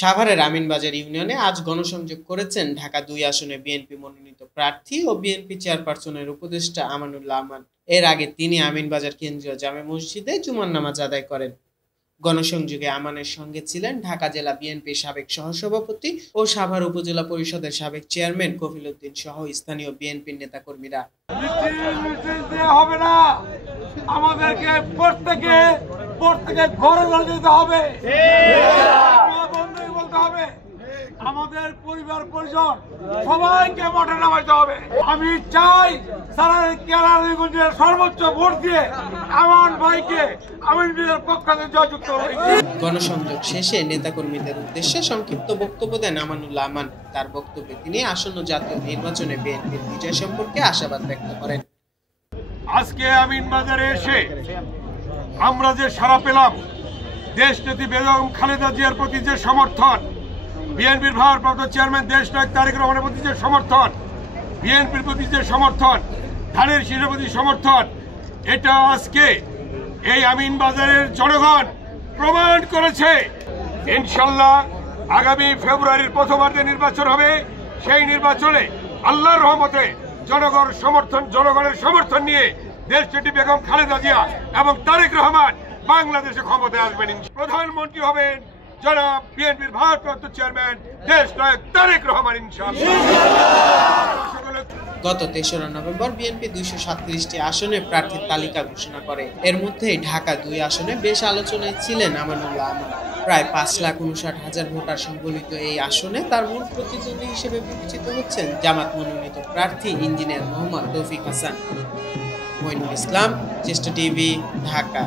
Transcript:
সাভারের আমিনবাজার ইউনিয়নে আজ গণসংযোগ করেছেন ঢাকা-২ আসনে বিএনপি মনোনীত প্রার্থী ও বিএনপি চেয়ারপারসনের উপদেষ্টা আমানুল্লাহ আমান। এর আগে তিনি আমিনবাজার কেন্দ্রীয় জামে মসজিদে জুমার নামাজ আদায় করেন। গণসংযোগে আমানের সঙ্গে ছিলেন ঢাকা জেলা বিএনপির সাবেক সহসভাপতি ও সাভার উপজেলা পরিষদের সাবেক চেয়ারম্যান কফিল উদ্দিন সহ স্থানীয় বিএনপির নেতাকর্মীরা। আমাদেরকে প্রত্যেকে ঘরে ঘরে যেতে হবে, বলতে হবে, আমাদের পরিবার পরিজন সবাইকে মাঠে নামাইতে হবে। আমি চাই কেরানীগঞ্জের সর্বোচ্চ ভোট দিয়ে আমান ভাইকে আমিনবাজার পক্ষ থেকে জয়যুক্ত হবে। গণসংযোগ শেষে নেতাকর্মীদের উদ্দেশ্যে সংক্ষিপ্ত বক্তব্য দেন আমানুল্লাহ আমান। তার বক্তব্যে তিনি আসন্ন জাতীয় নির্বাচনে বিএনপির বিজয় সম্পর্কে আশাবাদ ব্যক্ত করেন। আজকে আমিনবাজারে এসে আমরা যে সাড়া পেলাম, দেশনেত্রী বেগম খালেদা জিয়ার প্রতি যে সমর্থন, বিএনপির ভারপ্রাপ্ত চেয়ারম্যান দেশনায়ক তারেক রহমানের প্রতি যে সমর্থন, বিএনপির প্রতি যে সমর্থন, ধানের শীষের প্রতি সমর্থন, এটা আজকে এই আমিনবাজারের জনগণ প্রমাণ করেছে। ইনশাল্লাহ আগামী ফেব্রুয়ারির প্রথমার্ধে নির্বাচন হবে। সেই নির্বাচনে আল্লাহর রহমতে জনগণের সমর্থন নিয়ে দেশনেত্রী বেগম খালেদা জিয়া এবং তারেক রহমান বাংলাদেশে ক্ষমতায় আসবেন। প্রধানমন্ত্রী হবেন জনাব বিএনপির ভারপ্রাপ্ত চেয়ারম্যান দেশনায়ক তারেক রহমান ইনশাআল্লাহ। গত ৩রা নভেম্বর বিএনপি ২৩৭টি আসনে প্রার্থীর তালিকা ঘোষণা করে। এর মধ্যে ঢাকা-২ আসনে বেশ আলোচনায় ছিলেন আমানুল্লাহ আমান। প্রায় ৫,৫৯,০০০ ভোটার সংবলিত এই আসনে তার মূল প্রতিদ্বন্দ্বী হিসেবে বিবেচিত হচ্ছেন জামাত মনোনীত প্রার্থী ইঞ্জিনিয়ার মোহাম্মদ তৌফিক হাসান। মঈনুল ইসলাম, চেষ্টা টিভি, ঢাকা।